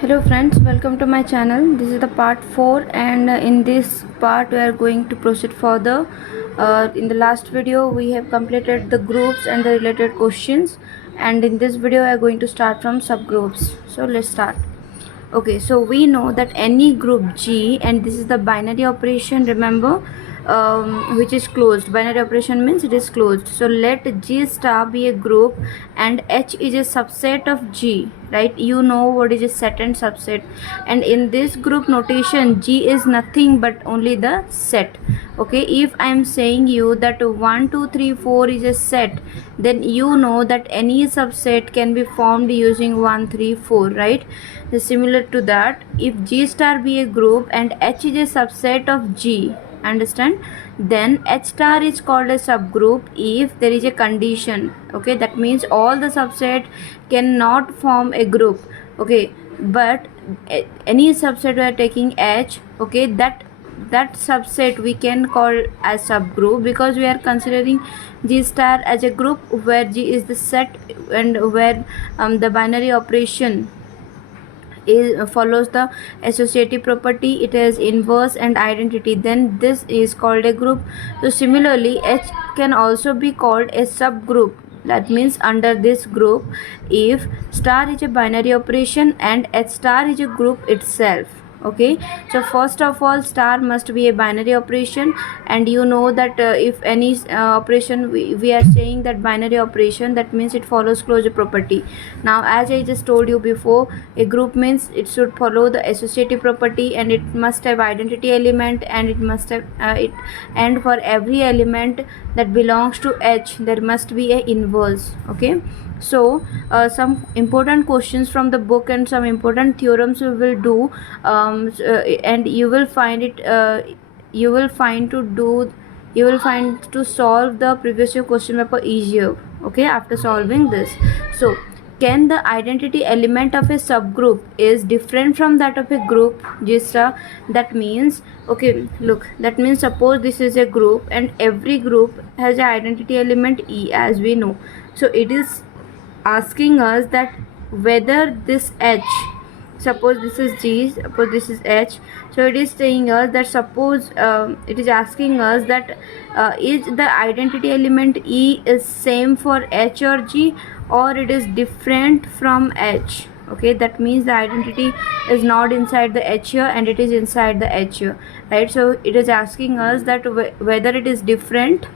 Hello friends, welcome to my channel. This is the part 4 and in this part we are going to proceed further. In the last video we have completed the groups and the related questions, and in this video we are going to start from subgroups. So let's start. Okay, so we know that any group G, and this is the binary operation, remember, which is closed. Binary operation means it is closed. So let G star be a group and H is a subset of G, right? You know what is a set and subset, and in this group notation G is nothing but only the set. Okay, if I am saying you that 1 2 3 4 is a set, then you know that any subset can be formed using 1 3 4, right? Similar to that, if G star be a group and H is a subset of G, understand, then H star is called a subgroup if there is a condition. Okay, that means all the subset cannot form a group. Okay, but any subset we are taking H, okay, that subset we can call as subgroup, because we are considering G star as a group where G is the set and where the binary operation follows the associative property, it has inverse and identity, then this is called a group. So similarly, H can also be called a subgroup. That means under this group, if star is a binary operation and H star is a group itself. Okay, so first of all, star must be a binary operation, and you know that if any operation we are saying that binary operation, that means it follows closure property. Now as I just told you before, a group means it should follow the associative property, and it must have identity element, and it must have and for every element that belongs to H there must be a inverse. Okay, so some important questions from the book and some important theorems we will do, and you will find it you will find to solve the previous year question paper easier. Okay, after solving this, so can the identity element of a subgroup is different from that of a group G star? That means, okay, look, that means suppose this is a group and every group has an identity element E, as we know. So it is asking us that whether this H, suppose this is G, suppose this is H, so it is saying us that suppose it is asking us that is the identity element E is same for H or G, or it is different from H. Okay, that means the identity is not inside the H here and it is inside the H here, right? So it is asking us that whether it is different,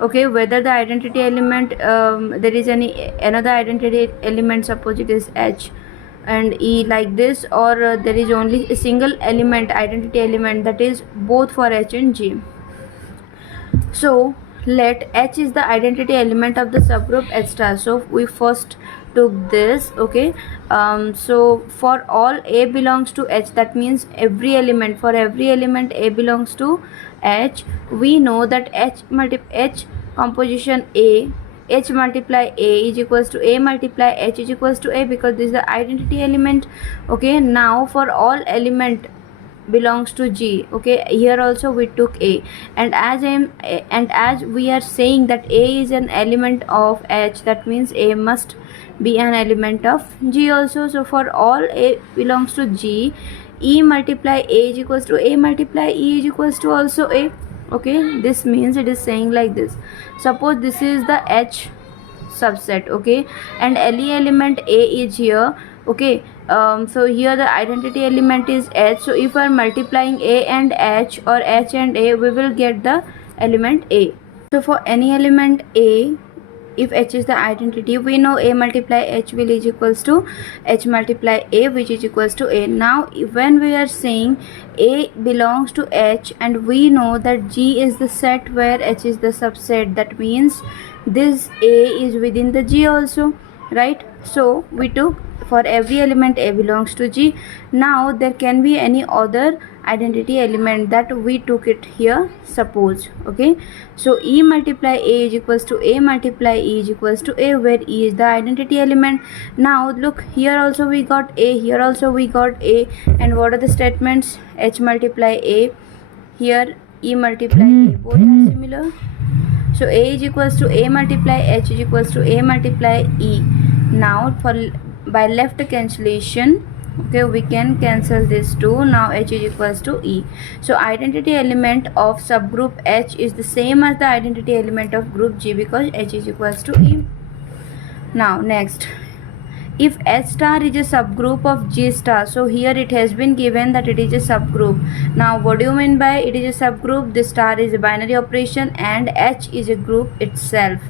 okay, whether the identity element there is any another identity element, suppose it is H and E like this, or there is only a single element, identity element, that is both for H and G. So let H is the identity element of the subgroup H star. So we first took this. Okay, so for all A belongs to H, that means every element, for every element A belongs to H, we know that H composition A, H multiply A is equals to A multiply H is equals to A, because this is the identity element. Okay, now for all element belongs to G, okay, here also we took A, and as we are saying that A is an element of H, that means A must be an element of G also. So for all A belongs to G, E multiply A is equals to A multiply E is equals to also A. Okay, this means it is saying like this, suppose this is the H subset, okay, and any element A is here. Okay, so here the identity element is H, so if we are multiplying A and H or H and A, we will get the element A. So for any element A, if H is the identity, we know A multiply H will is equals to H multiply A, which is equals to A. Now when we are saying A belongs to H and we know that G is the set where H is the subset, that means this A is within the G also, right? So we took for every element A belongs to G. Now there can be any other identity element, that we took it here, suppose. Okay, so E multiply A is equals to A multiply E is equals to A, where E is the identity element. Now look, here also we got A, here also we got A, and what are the statements? H multiply A, here E multiply A, both are similar. So A is equals to A multiply H is equals to A multiply E. Now for by left cancellation, Okay, we can cancel this too. Now H is equals to E. So identity element of subgroup H is the same as the identity element of group G because H is equals to E. Now next, if H star is a subgroup of G star, so here it has been given that it is a subgroup. Now what do you mean by it is a subgroup? The star is a binary operation and H is a group itself.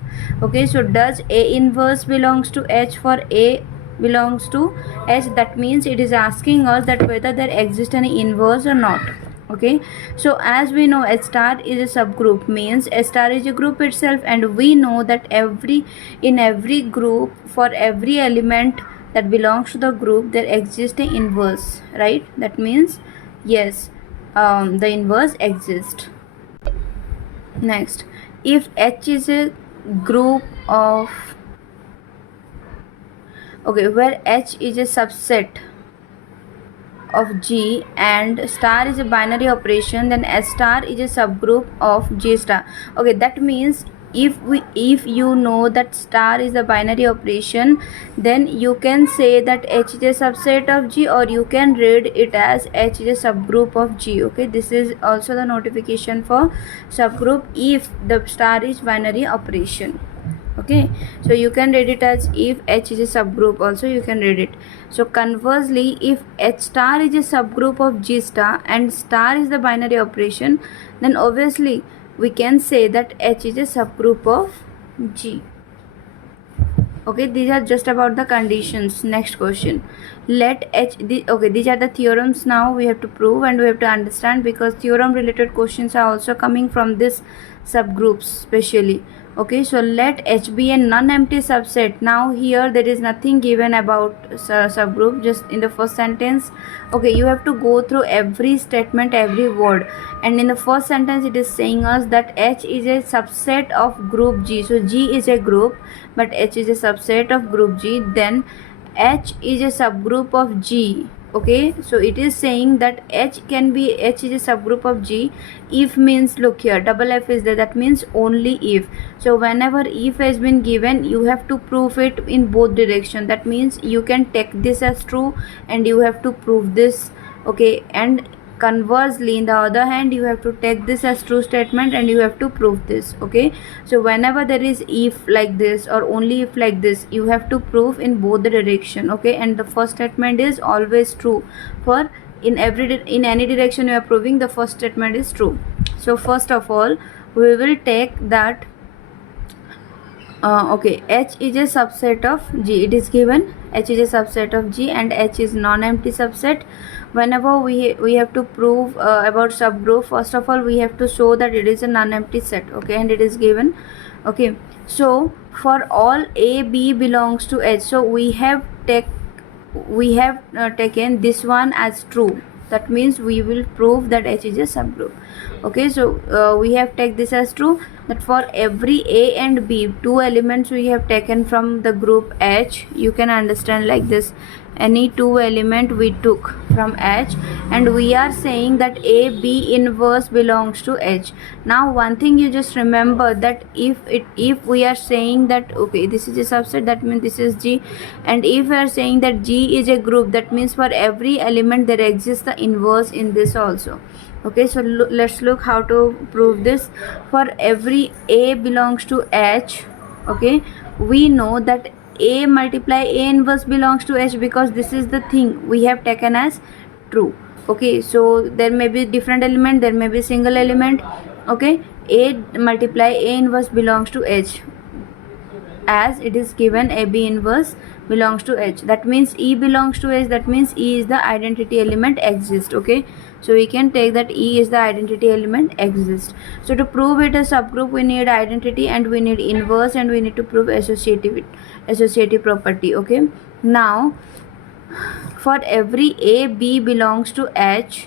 Okay, so does A inverse belongs to H? For A belongs to H, that means it is asking us that whether there exists any inverse or not. Okay, so as we know H star is a subgroup, means H star is a group itself, and we know that in every group, for every element that belongs to the group, there exists an inverse, right? That means yes, the inverse exists. Next, if H is a group of, okay, where H is a subset of G and star is a binary operation, then S star is a subgroup of G star. Okay, that means if you know that star is a binary operation, then you can say that H is a subset of G, or you can read it as H is a subgroup of G. Okay, this is also the notification for subgroup if the star is binary operation. Okay, so you can read it as if H is a subgroup, also you can read it. So conversely, if H star is a subgroup of G star and star is the binary operation, then obviously we can say that H is a subgroup of G. Okay, these are just about the conditions. Next question, let H, okay, these are the theorems now we have to prove and we have to understand, because theorem related questions are also coming from this subgroups specially. Okay, so let H be a non-empty subset. Now here there is nothing given about subgroup, just in the first sentence. Okay, you have to go through every statement, every word, and in the first sentence it is saying us that H is a subset of group G. So G is a group, but H is a subset of group G. Then H is a subgroup of G. Okay, so it is saying that H is a subgroup of G if, means look here, double F is there, that means only if. So whenever if has been given, you have to prove it in both direction. That means you can take this as true and you have to prove this. Okay, and conversely, in the other hand, you have to take this as true statement and you have to prove this. Okay, so whenever there is if like this or only if like this, you have to prove in both the direction. Okay, and the first statement is always true. For in any direction you are proving, the first statement is true. So first of all, we will take that okay, H is a subset of G. It is given H is a subset of G and H is non-empty subset. Whenever we have to prove about subgroup, first of all we have to show that it is a non-empty set. Okay, and it is given. Okay, so for all A, B belongs to H, so we have taken this one as true. That means we will prove that H is a subgroup. Okay, so we have take this as true, that for every A and B, two elements we have taken from the group H. You can understand like this, any two element we took from H, and we are saying that A, B inverse belongs to H. Now one thing you just remember, that if we are saying that okay, this is a subset, that means this is G, and if we are saying that G is a group, that means for every element there exists the inverse in this also. Okay, so let's look how to prove this. For every A belongs to H, okay, we know that A multiply A inverse belongs to H, because this is the thing we have taken as true. Okay, so there may be different element, there may be single element. Okay, A multiply A inverse belongs to H, as it is given AB inverse belongs to H. That means E belongs to H, that means E is the identity element exist. Okay, so we can take that E is the identity element exist. So to prove it a subgroup, we need identity and we need inverse and we need to prove associative property. Okay, now for every A, B belongs to H,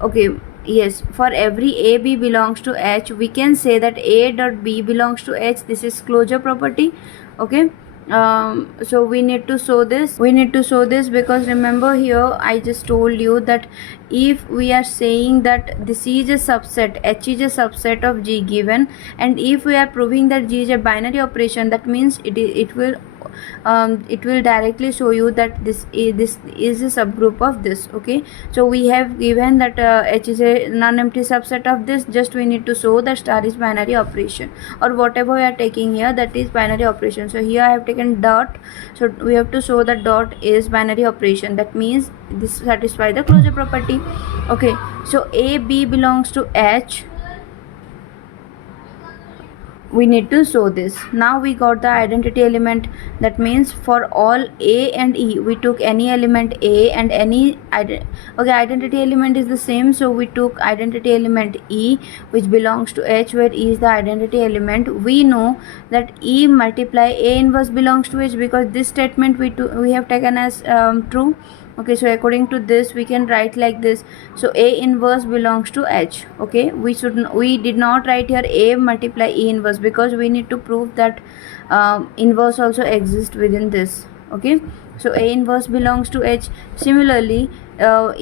okay, yes, for every A, B belongs to H, we can say that A dot B belongs to H. This is closure property. Okay, so we need to show this, because remember here I just told you that if we are saying that this is a subset, H is a subset of G given, and if we are proving that G is a binary operation, that means it will it will directly show you that this is a subgroup of this. Okay, so we have given that H is a non-empty subset of this. Just we need to show that star is binary operation, or whatever we are taking here, that is binary operation. So here I have taken dot, so we have to show that dot is binary operation. That means this satisfies the closure property. Okay, so A B belongs to H, we need to show this. Now we got the identity element. That means for all A and E, we took any element A and any identity element is the same, so we took identity element E, which belongs to H, where E is the identity element. We know that E multiply A inverse belongs to H, because this statement we have taken as true. Okay, so according to this we can write like this. So A inverse belongs to H. Okay, we did not write here A multiply E inverse, because we need to prove that inverse also exists within this. Okay, so A inverse belongs to H. Similarly, as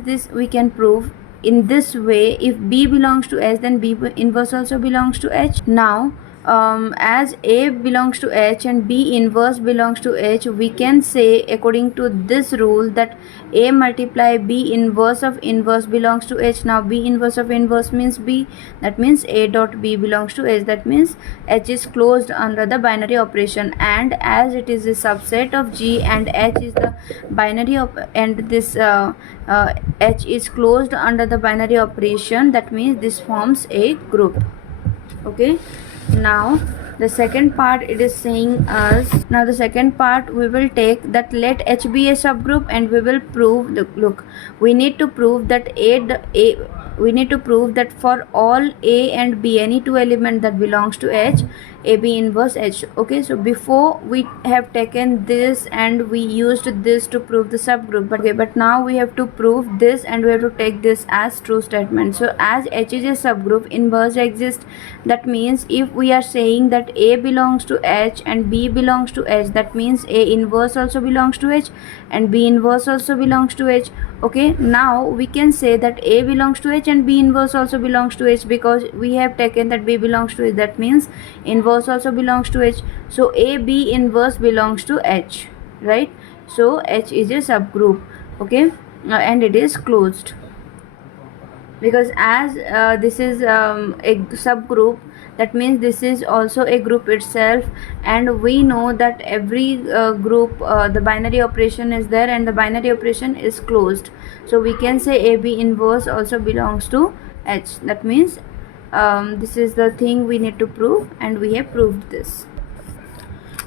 this we can prove in this way, if B belongs to H, then B inverse also belongs to H. Now as A belongs to H and B inverse belongs to H, we can say according to this rule that A multiply B inverse of inverse belongs to H. Now B inverse of inverse means B, that means A dot B belongs to H. That means H is closed under the binary operation, and as it is a subset of G and H is the binary and this H is closed under the binary operation, that means this forms a group. Okay, now the second part, it is saying us, now the second part we will take that let H be a subgroup, and we will prove look, we need to prove that we need to prove that for all A and B, any two element that belongs to H, AB inverse H. Okay, so before we have taken this and we used this to prove the subgroup, but now we have to prove this and we have to take this as true statement. So as H is a subgroup, inverse exists. That means if we are saying that A belongs to H and B belongs to H, that means A inverse also belongs to H and B inverse also belongs to H. Okay, now we can say that A belongs to H and B inverse also belongs to H, because we have taken that B belongs to H. That means inverse also belongs to H. So A B inverse belongs to H, right? So H is a subgroup. Okay, and it is closed, because as this is a subgroup, that means this is also a group itself, and we know that every group the binary operation is there and the binary operation is closed. So we can say AB inverse also belongs to H. That means this is the thing we need to prove, and we have proved this.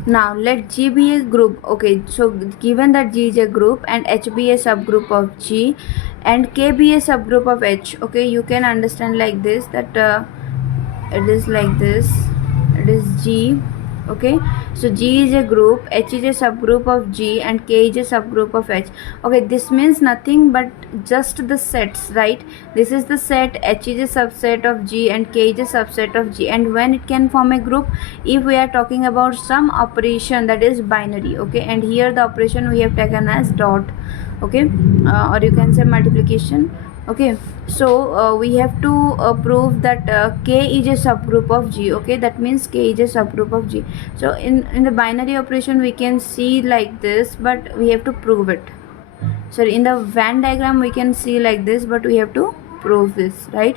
Now let G be a group. Okay, so given that G is a group and H be a subgroup of G and K be a subgroup of H, okay, you can understand like this, that it is like this, it is G. Okay, so G is a group, H is a subgroup of G and K is a subgroup of H. Okay, this means nothing but just the sets, right? This is the set, H is a subset of G and K is a subset of G. And when it can form a group, if we are talking about some operation that is binary. Okay, and here the operation we have taken as dot. Okay, or you can say multiplication. Okay, so we have to prove that K is a subgroup of G. Okay, that means K is a subgroup of G. So in the binary operation we can see like this, but we have to prove it. So in the Venn diagram we can see like this, but we have to prove this, right?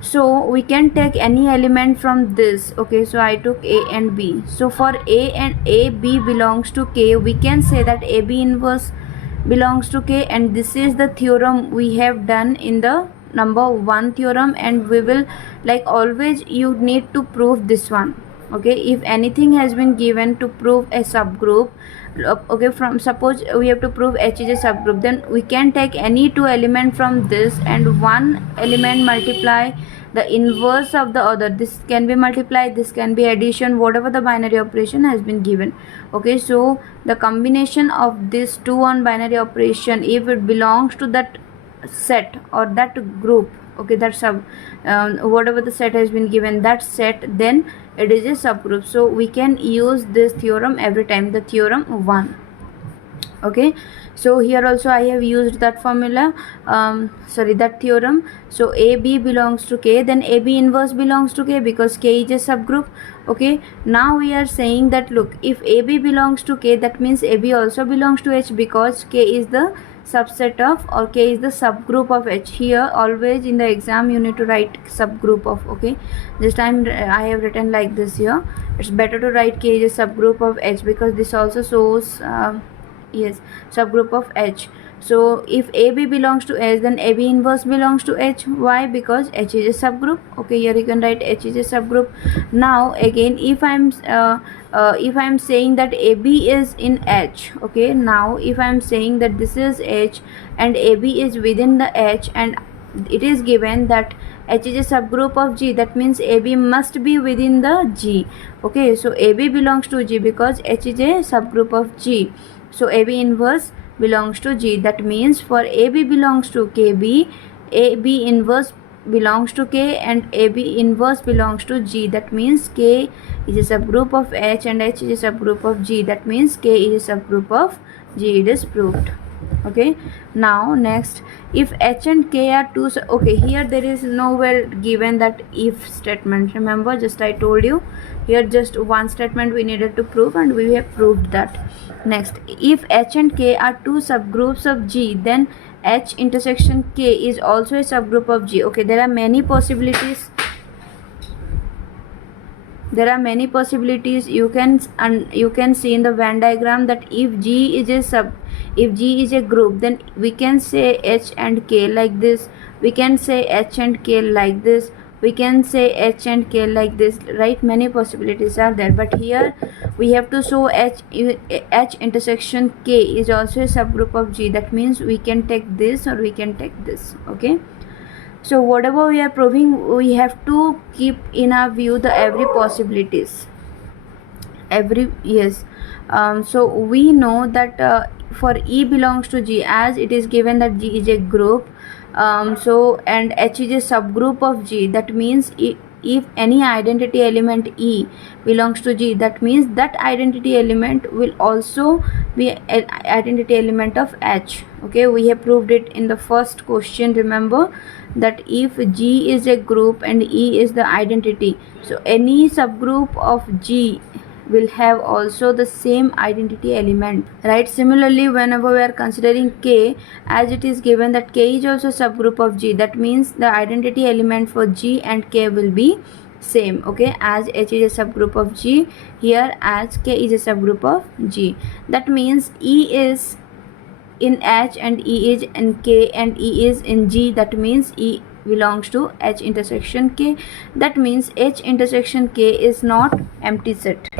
So we can take any element from this. Okay, so I took A and B. So for A and A, B belongs to K, we can say that AB inverse belongs to K, and this is the theorem we have done in the number 1 theorem, and we will, like always, you need to prove this one. Okay, if anything has been given to prove a subgroup, okay, from suppose we have to prove H is a subgroup, then we can take any two element from this and one element multiply the inverse of the other. This can be multiplied, this can be addition, whatever the binary operation has been given. Okay, so the combination of these two on binary operation, if it belongs to that set or that group, okay, that whatever the set has been given, that set, then it is a subgroup. So we can use this theorem every time, the theorem 1. Okay, so here also I have used that formula, that theorem. So AB belongs to K, then AB inverse belongs to K because K is a subgroup. Okay, now we are saying that look, if AB belongs to K, that means AB also belongs to H because K is the subset of, or K is the subgroup of H. Here always in the exam you need to write subgroup of. Okay, this time I have written like this. Here it's better to write K is a subgroup of H because this also shows yes, subgroup of H. So if AB belongs to H, then AB inverse belongs to H. Why? Because H is a subgroup. Okay, here you can write H is a subgroup. Now again, if I'm saying that AB is in H, okay, now if I'm saying that this is H and AB is within the H, and it is given that H is a subgroup of G, that means AB must be within the G. Okay, so AB belongs to G because H is a subgroup of G. So AB inverse belongs to G. That means for AB belongs to KB, AB inverse belongs to K, and AB inverse belongs to G. That means K is a subgroup of H and H is a subgroup of G. That means K is a subgroup of G. It is proved. Okay, now next, if H and K are two, okay, here there is nowhere given that if statement. Remember, just I told you, here just one statement we needed to prove and we have proved that. Next, if H and K are two subgroups of G, then H intersection K is also a subgroup of G. Okay, there are many possibilities. There are many possibilities. You can see in the Venn diagram that if G is a group, then we can say H and K like this. We can say H and K like this. We can say H and K like this, right? Many possibilities are there, but here we have to show H intersection K is also a subgroup of G. That means we can take this or we can take this. Okay, so whatever we are proving, we have to keep in our view the every possibilities. So we know that for E belongs to G, as it is given that G is a group, and H is a subgroup of G. That means if any identity element E belongs to G, that means that identity element will also be an identity element of H. Okay, we have proved it in the first question. Remember that if G is a group and E is the identity, so any subgroup of G will have also the same identity element, right? Similarly, whenever we are considering K, as it is given that K is also subgroup of G, that means the identity element for G and K will be same. Okay, as H is a subgroup of G, here as K is a subgroup of G, that means E is in H and E is in K and E is in G, that means E belongs to H intersection K. That means H intersection K is not empty set.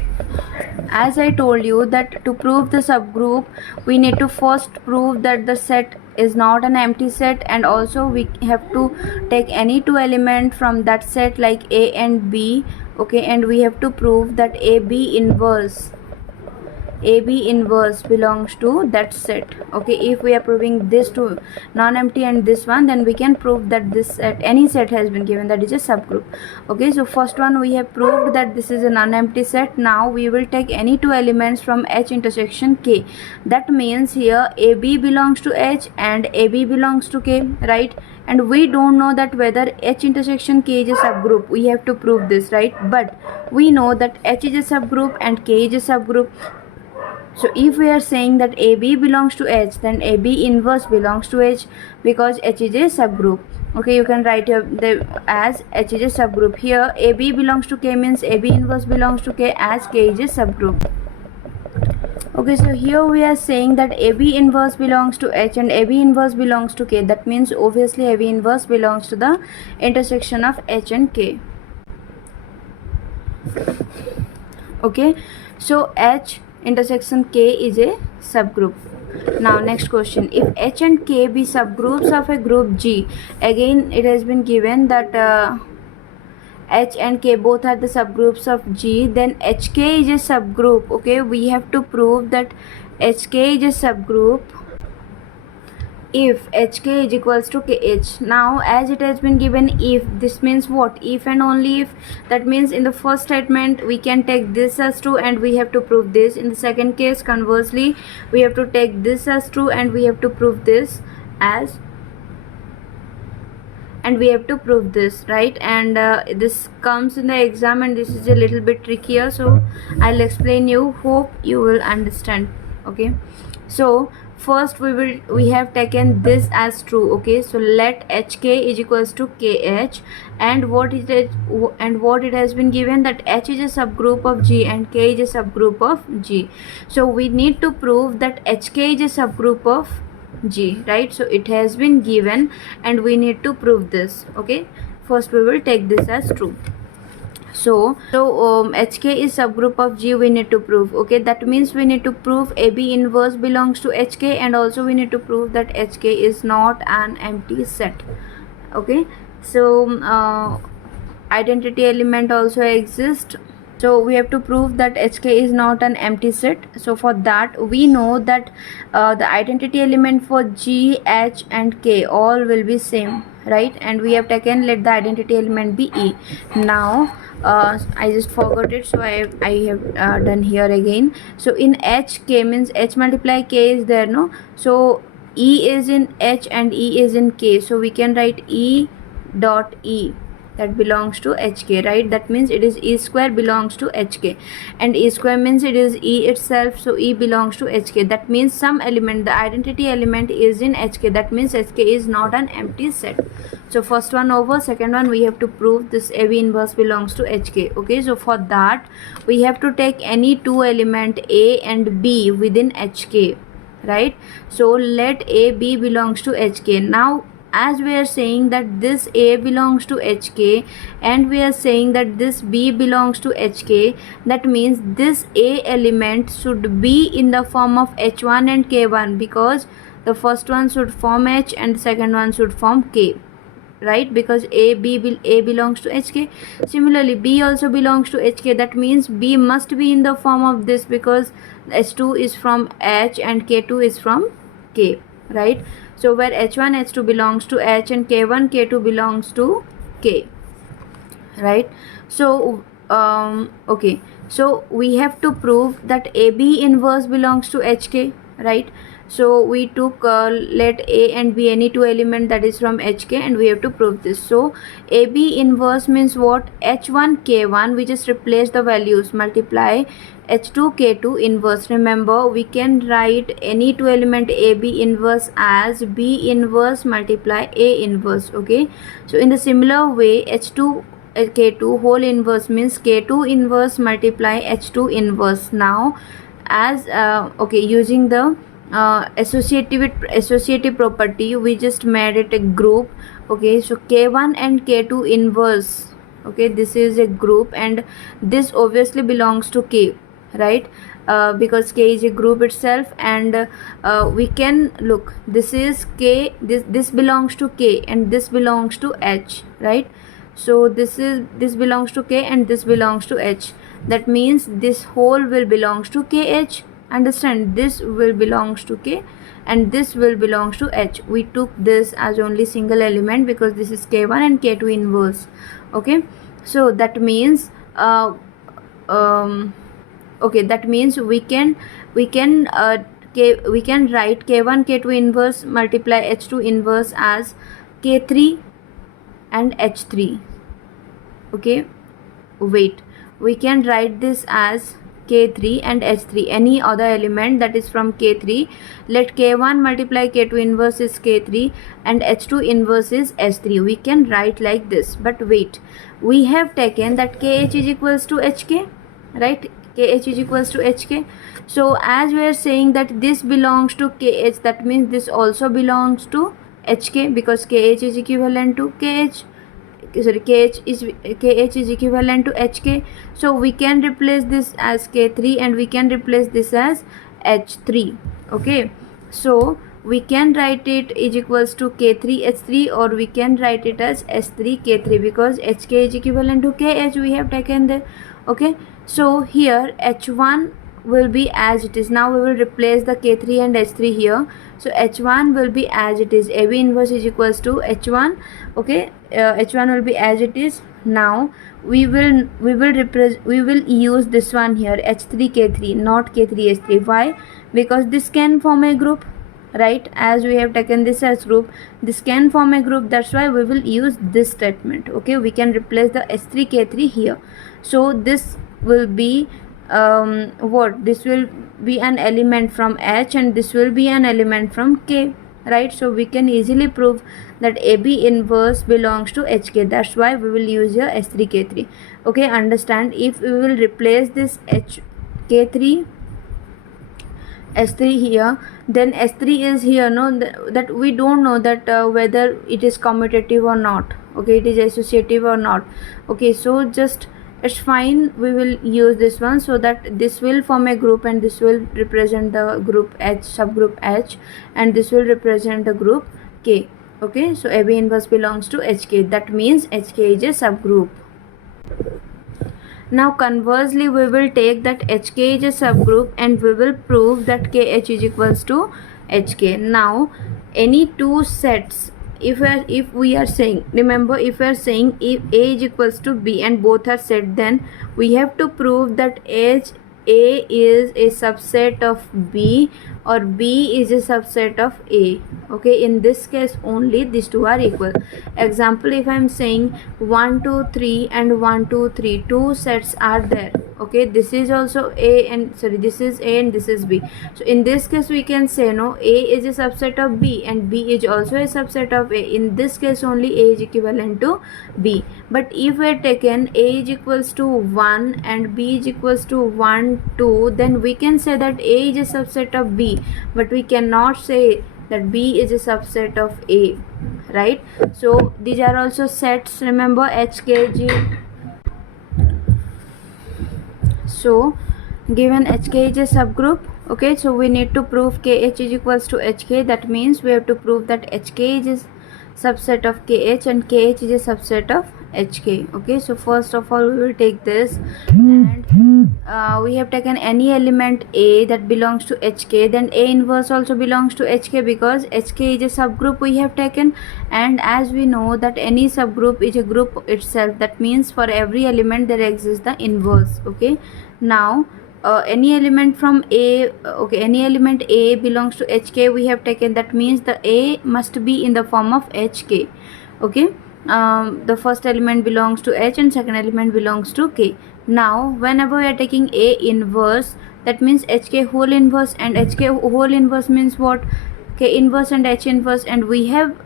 As I told you that to prove the subgroup, we need to first prove that the set is not an empty set, and also we have to take any two element from that set like A and B. Okay, and we have to prove that AB inverse belongs to that set. Okay, if we are proving this to non-empty and this one, then we can prove that this set, any set has been given that is a subgroup. Okay, so first one we have proved that this is a non-empty set. Now we will take any two elements from H intersection K. That means here AB belongs to H and AB belongs to K, right? And we don't know that whether H intersection K is a subgroup. We have to prove this, right? But we know that H is a subgroup and K is a subgroup. So if we are saying that AB belongs to H, then AB inverse belongs to H because H is a subgroup. Okay, you can write as H is a subgroup. Here AB belongs to K means AB inverse belongs to K as K is a subgroup. Okay, so here we are saying that AB inverse belongs to H and AB inverse belongs to K. That means obviously AB inverse belongs to the intersection of H and K. Okay, so H intersection K is a subgroup. Now next question, if H and K be subgroups of a group G, again it has been given that H and K both are the subgroups of G, then HK is a subgroup. Okay, we have to prove that HK is a subgroup if hk is equals to kh. Now as it has been given if, this means what? If and only if. That means in the first statement we can take this as true and we have to prove this. In the second case, conversely, we have to take this as true and we have to prove this as, and we have to prove this, right? And this comes in the exam and this is a little bit trickier, so I'll explain you, hope you will understand. Okay, so first we have taken this as true. Okay, so let hk is equals to kh, and what it has been given that h is a subgroup of g and k is a subgroup of g. So we need to prove that hk is a subgroup of g, right? So it has been given and we need to prove this. Okay, first we will take this as true. So hk is subgroup of g, we need to prove. Okay, that means we need to prove ab inverse belongs to hk, and also we need to prove that hk is not an empty set. Okay, so identity element also exists. So we have to prove that hk is not an empty set. So for that we know that the identity element for g, h and k all will be same, right? And we have taken let the identity element be e. Now I just forgot it, so I have done here again. So in h, k means h multiply k is there, no? So e is in h and e is in k, so we can write e dot e, that belongs to hk, right? That means it is e square belongs to hk, and e square means it is e itself, so e belongs to hk. That means some element, the identity element is in hk, that means hk is not an empty set. So first one over, second one we have to prove this ab inverse belongs to hk. Okay, so for that we have to take any two element a and b within hk, right? So let a b belongs to hk. Now as we are saying that this a belongs to hk and we are saying that this b belongs to hk, that means this a element should be in the form of h1 and k1, because the first one should form h and the second one should form k, right? Because a belongs to hk. Similarly b also belongs to hk, that means b must be in the form of this, because h2 is from h and k2 is from k, right? So where h1 h2 belongs to h and k1 k2 belongs to k, right? So okay, so we have to prove that ab inverse belongs to hk, right? So we took let a and b any two element that is from hk and we have to prove this. So ab inverse means what? h1 k1, we just replace the values, multiply h2 k2 inverse. Remember, we can write any two element ab inverse as b inverse multiply a inverse. Okay, so in the similar way h2 k2 whole inverse means k2 inverse multiply h2 inverse. Now as okay, using the associative property, we just made it a group. Okay, so k1 and k2 inverse, okay, this is a group and this obviously belongs to k, right? Because k is a group itself, and we can look, this is k, this belongs to k and this belongs to h, right? So this belongs to k and this belongs to h, that means this whole will belongs to kh. Understand, this will belongs to k and this will belongs to h. We took this as only single element because this is k1 and k2 inverse. Okay, so that means okay, that means we can write k1 k2 inverse multiply h2 inverse as k3 and h3. Okay, wait, we can write this as k3 and h3, any other element that is from k3. Let k1 multiply k2 inverse is k3 and h2 inverse is h3. We can write like this, but wait, we have taken that kh is equals to hk, right? kh is equals to hk. So as we are saying that this belongs to kh, that means this also belongs to hk, because kh is equivalent to kh, sorry, kh is equivalent to hk. So we can replace this as k3 and we can replace this as h3. Okay, so we can write it is equals to k3 h3, or we can write it as h3 k3, because hk is equivalent to kh we have taken there. Okay, so here h1 will be as it is. Now we will replace the K3 and H3 here. So H1 will be as it is. AB inverse is equals to H1. Okay, H1 will be as it is. Now we will use this one here, H3K3, not K3H3. Why? Because this can form a group, right? As we have taken this as group, this can form a group, that's why we will use this statement. Okay, we can replace the H3K3 here. So this will be what? This will be an element from H and this will be an element from K, right? So we can easily prove that AB inverse belongs to HK. That's why we will use here H3K3. Okay, understand? If we will replace this HK3 S3 here, then S3 is here, no, that we don't know that whether it is commutative or not. Okay, it is associative or not. Okay, so just it's fine, we will use this one, so that this will form a group and this will represent the group H, subgroup H, and this will represent the group K. Okay, so AB inverse belongs to HK. That means HK is a subgroup. Now conversely, we will take that HK is a subgroup and we will prove that KH is equals to HK. Now any two sets, if we are saying, remember, if we are saying if A is equals to B and both are set, then we have to prove that A is a subset of B or B is a subset of A. Okay, in this case only these two are equal. Example, if I am saying 1 2 3 and 1 2 3, two sets are there. Okay, this is also A and this is A and this is B. So in this case we can say, no, A is a subset of B and B is also a subset of A. In this case only A is equivalent to B. But if we are taken A is equals to 1 and B is equals to 1 2, then we can say that A is a subset of B, but we cannot say that B is a subset of A, right? So these are also sets, remember, HKG. So given HK is a subgroup, okay, so we need to prove KH is equals to HK. That means we have to prove that HK is a subset of KH and KH is a subset of HK. Okay, so first of all we will take this, and we have taken any element A that belongs to HK, then A inverse also belongs to HK because HK is a subgroup we have taken, and as we know that any subgroup is a group itself, that means for every element there exists the inverse. Okay, now any element from A, any element A belongs to HK we have taken, that means the A must be in the form of HK. Okay, the first element belongs to H and second element belongs to K. Now whenever we are taking A inverse, that means HK whole inverse, and HK whole inverse means what? K inverse and H inverse, and we have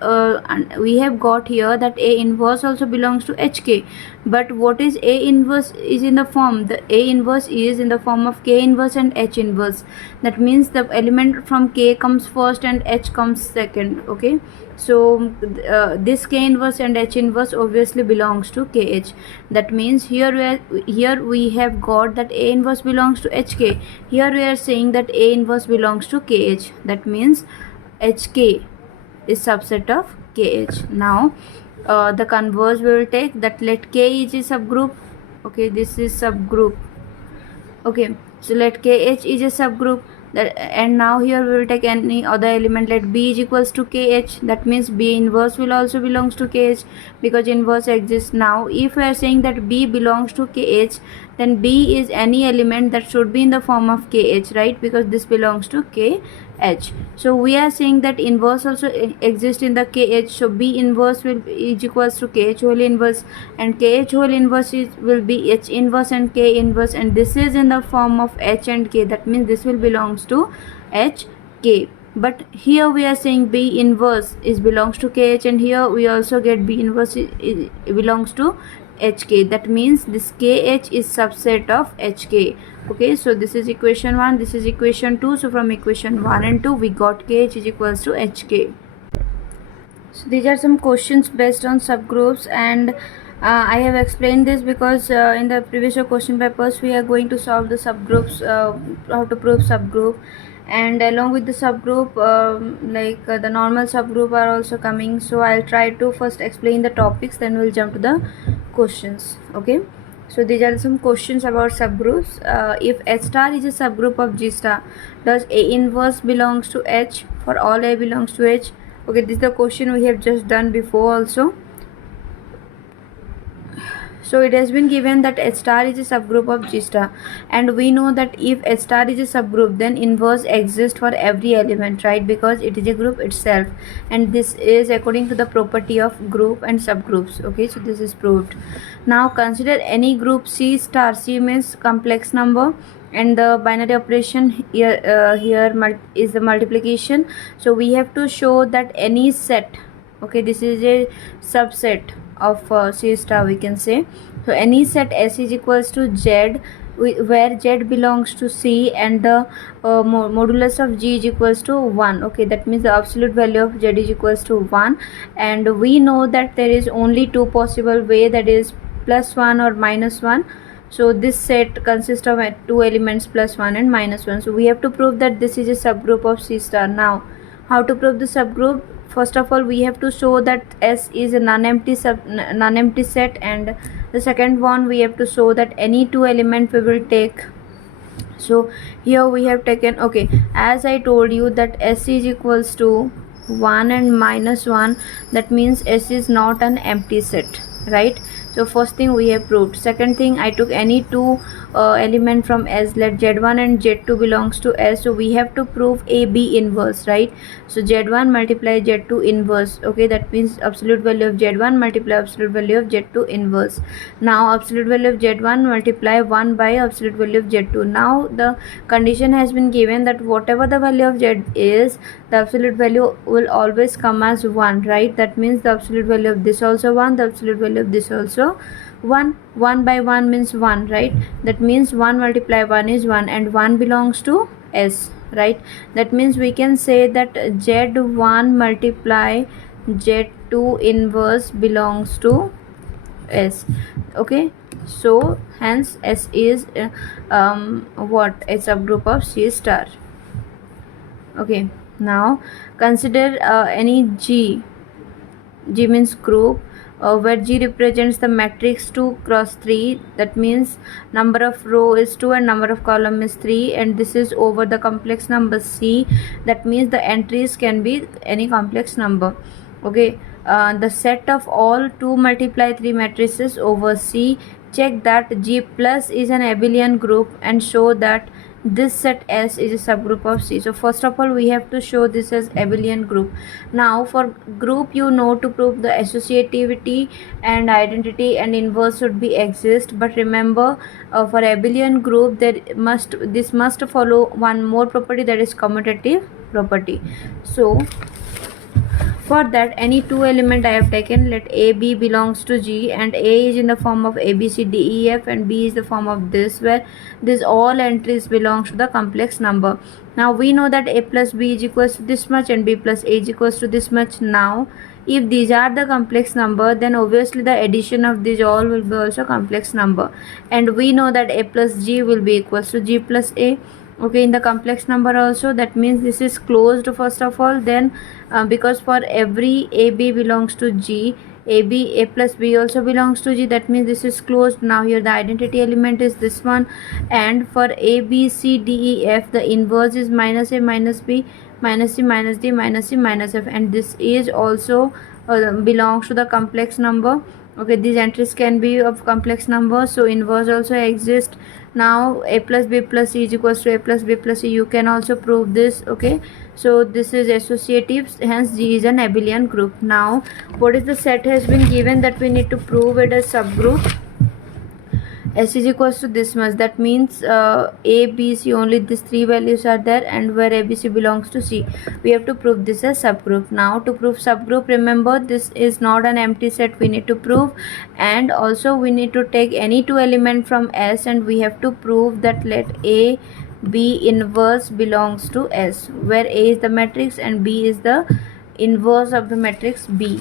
got here that A inverse also belongs to HK. But what is A inverse is in the form, the A inverse is in the form of K inverse and H inverse. That means the element from K comes first and H comes second. Okay, so this K inverse and H inverse obviously belongs to KH. That means here we have got that A inverse belongs to HK. Here we are saying that A inverse belongs to KH. That means HK is subset of KH. Now the converse we will take, that let K is a subgroup. Okay, this is subgroup. Okay, so let KH is a subgroup, and now here we will take any other element, let B is equals to KH. That means B inverse will also belongs to KH because inverse exists. Now if we are saying that B belongs to KH, then B is any element that should be in the form of KH, right? Because this belongs to KH. So we are saying that inverse also exists in the KH. So B inverse is equals to KH whole inverse, and KH whole inverse will be H inverse and K inverse, and this is in the form of H and K. That means this will belongs to HK. But here we are saying B inverse is belongs to KH, and here we also get B inverse belongs to HK. That means this KH is subset of HK. Okay, so this is equation 1, this is equation 2. So from equation 1 and 2 we got KH is equals to HK. So these are some questions based on subgroups, and I have explained this because in the previous question papers we are going to solve the subgroups, how to prove subgroup, and along with the subgroup the normal subgroup are also coming. So I'll try to first explain the topics, then we'll jump to the questions. Okay, So these are some questions about subgroups. If H star is a subgroup of G star, does A inverse belongs to H for all A belongs to H? Okay, this is the question we have just done before also. So it has been given that H star is a subgroup of G star, and we know that if H star is a subgroup, then inverse exists for every element, right? Because it is a group itself, and this is according to the property of group and subgroups. Okay, so this is proved. Now consider any group C star. C means complex number, and the binary operation here is the multiplication. So we have to show that any set, okay, this is a subset of C star, we can say. So any set S is equals to Z, where Z belongs to C, and the modulus of G is equals to 1. Okay, that means the absolute value of Z is equals to 1, and we know that there is only two possible way, that is +1 or -1. So this set consists of two elements, +1 and -1. So we have to prove that this is a subgroup of C star. Now how to prove the subgroup? First of all, we have to show that S is a non-empty set, and the second one, we have to show that any two element we will take. So here we have taken, okay, as I told you that S is equals to 1 and -1, that means S is not an empty set, right? So first thing we have proved. Second thing, I took any two element from S, let Z1 and Z2 belongs to S, so we have to prove AB inverse, right? So Z1 multiply Z2 inverse, okay, that means absolute value of Z1 multiply absolute value of Z2 inverse. Now absolute value of Z1 multiply 1 by absolute value of Z2. Now the condition has been given that whatever the value of Z is, the absolute value will always come as 1, right? That means the absolute value of this also 1, the absolute value of this also 1. 1 by 1 means 1, right? That means 1 multiply 1 is 1, and 1 belongs to S, right? That means we can say that Z1 multiply Z2 inverse belongs to S. Okay, so hence S is what, a subgroup of C star. Okay, now consider any G means group, where G represents the matrix 2 cross 3, that means number of row is 2 and number of column is 3, and this is over the complex number C, that means the entries can be any complex number. Okay, the set of all 2 multiply 3 matrices over C. Check that G plus is an abelian group and show that this set S is a subgroup of C. So first of all, we have to show this as abelian group. Now for group, you know, to prove the associativity and identity and inverse should be exist, but remember, for abelian group this must follow one more property, that is commutative property. So for that, any two element I have taken, let A B belongs to G, and A is in the form of A B C D E F, and B is the form of this, where this all entries belongs to the complex number. Now we know that A plus B is equals to this much and B plus A is equals to this much. Now if these are the complex number, then obviously the addition of these all will be also complex number, and we know that A plus G will be equals to G plus A. Okay, in the complex number also, that means this is closed first of all. Then because for every AB belongs to G, A plus B also belongs to G, that means this is closed. Now here the identity element is this one, and for A B C D E F, the inverse is minus A minus B minus C minus D minus C minus F, and this is also belongs to the complex number. Okay, these entries can be of complex number, so inverse also exists. Now A plus B plus C is equals to A plus B plus C, you can also prove this. Okay, so this is associative, hence G is an abelian group. Now what is the set has been given, that we need to prove it as subgroup. S is equals to this much, that means A, B, C, only these three values are there, and where A, B, C belongs to C, we have to prove this as subgroup. Now to prove subgroup, remember this is not an empty set, we need to prove, and also we need to take any two element from S, and we have to prove that let A, B inverse belongs to S, where A is the matrix and B is the inverse of the matrix B.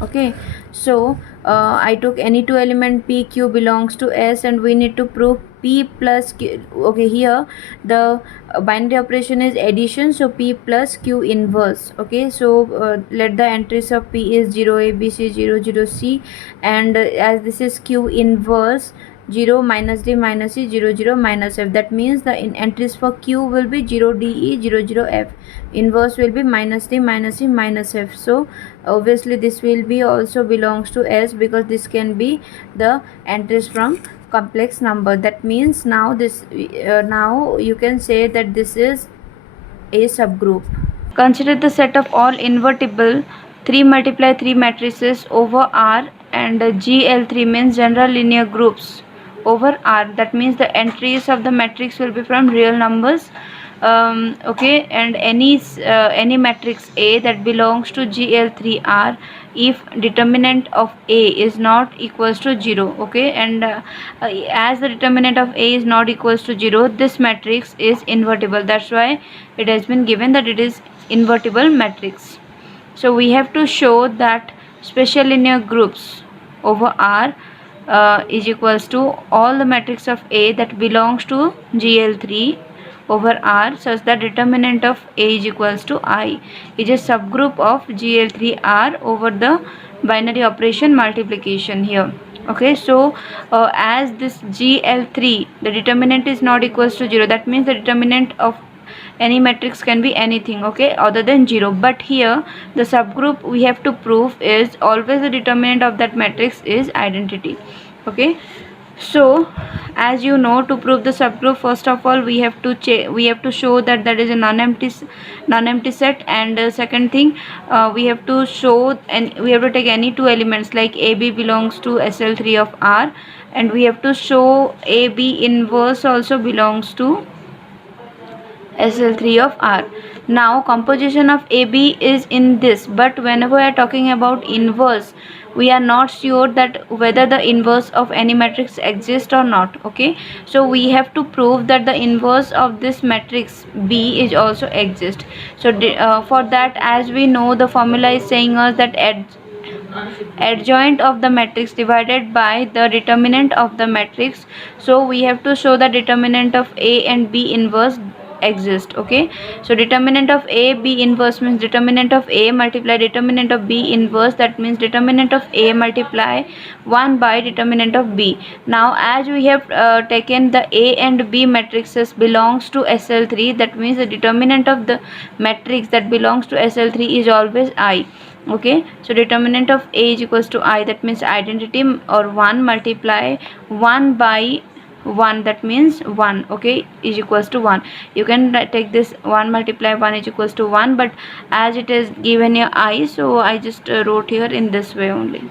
Okay, so I took any two element P, Q belongs to S, and we need to prove P plus Q. Okay, here the binary operation is addition, so P plus Q inverse. Okay, so let the entries of P is 0 A B C 0 0 C, and as this is Q inverse, 0 minus d minus e, 0 0 minus f. That means the entries for q will be 0 de, 0 0 f. Inverse will be minus d minus e minus f. So obviously this will be also belongs to S, because this can be the entries from complex number. That means now this now you can say that this is a subgroup. Consider the set of all invertible 3 multiply 3 matrices over R, and GL3 means general linear groups over R. That means the entries of the matrix will be from real numbers. Okay, and any matrix A that belongs to GL3R if determinant of A is not equals to 0. Okay, and as the determinant of A is not equals to 0, this matrix is invertible. That's why it has been given that it is invertible matrix. So we have to show that special linear groups over R is equals to all the matrix of A that belongs to GL3 over R, such that determinant of A is equals to I is a subgroup of GL3R over the binary operation multiplication here. Okay, so as this GL3, the determinant is not equals to 0, that means the determinant of any matrix can be anything, okay, other than 0. But here the subgroup we have to prove is always the determinant of that matrix is identity. Okay, so as you know, to prove the subgroup, first of all we have to show that that is a non-empty set, and second thing, we have to show, and we have to take any two elements like AB belongs to SL3 of R, and we have to show AB inverse also belongs to SL3 of R. Now composition of AB is in this, but whenever we are talking about inverse, we are not sure that whether the inverse of any matrix exists or not. Okay, so we have to prove that the inverse of this matrix B is also exist. So for that, as we know, the formula is saying us that adjoint of the matrix divided by the determinant of the matrix. So we have to show the determinant of A and B inverse exist. Okay, so determinant of A B inverse means determinant of A multiply determinant of B inverse. That means determinant of A multiply 1 by determinant of B. Now as we have taken the A and B matrices belongs to SL3, that means the determinant of the matrix that belongs to SL3 is always I. Okay, so determinant of A is equals to I, that means identity or 1 multiply 1 by 1, that means 1. Okay, is equals to 1. You can take this 1 multiply 1 is equals to 1, but as it is given here I, so I just wrote here in this way only.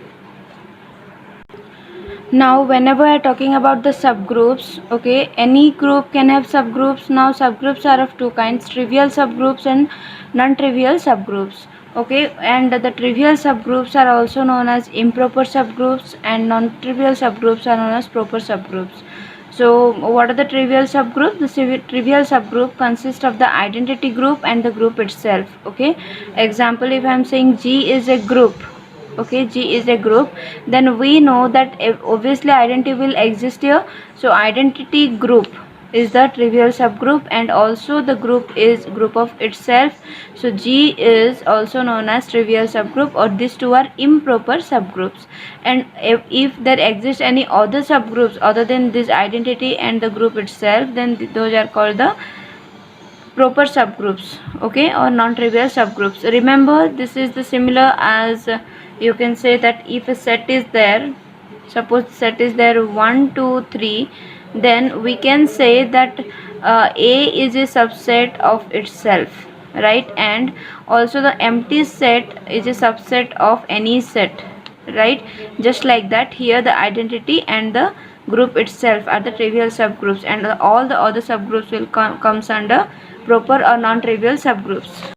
Now whenever I am talking about the subgroups, okay, any group can have subgroups. Now subgroups are of two kinds, trivial subgroups and non-trivial subgroups. Okay, and the trivial subgroups are also known as improper subgroups, and non-trivial subgroups are known as proper subgroups. So what are the trivial subgroups? The trivial subgroup consists of the identity group and the group itself. Okay, example, if I am saying G is a group, okay, G is a group, then we know that obviously identity will exist here. So identity group is the trivial subgroup, and also the group is group of itself. So G is also known as trivial subgroup, or these two are improper subgroups. And if there exists any other subgroups other than this identity and the group itself, then those are called the proper subgroups, okay, or non-trivial subgroups. Remember, this is the similar as you can say that if a set is there, suppose set is there 1 2 3, then we can say that A is a subset of itself, right, and also the empty set is a subset of any set, right. Just like that, here the identity and the group itself are the trivial subgroups, and all the other subgroups will comes under proper or non-trivial subgroups.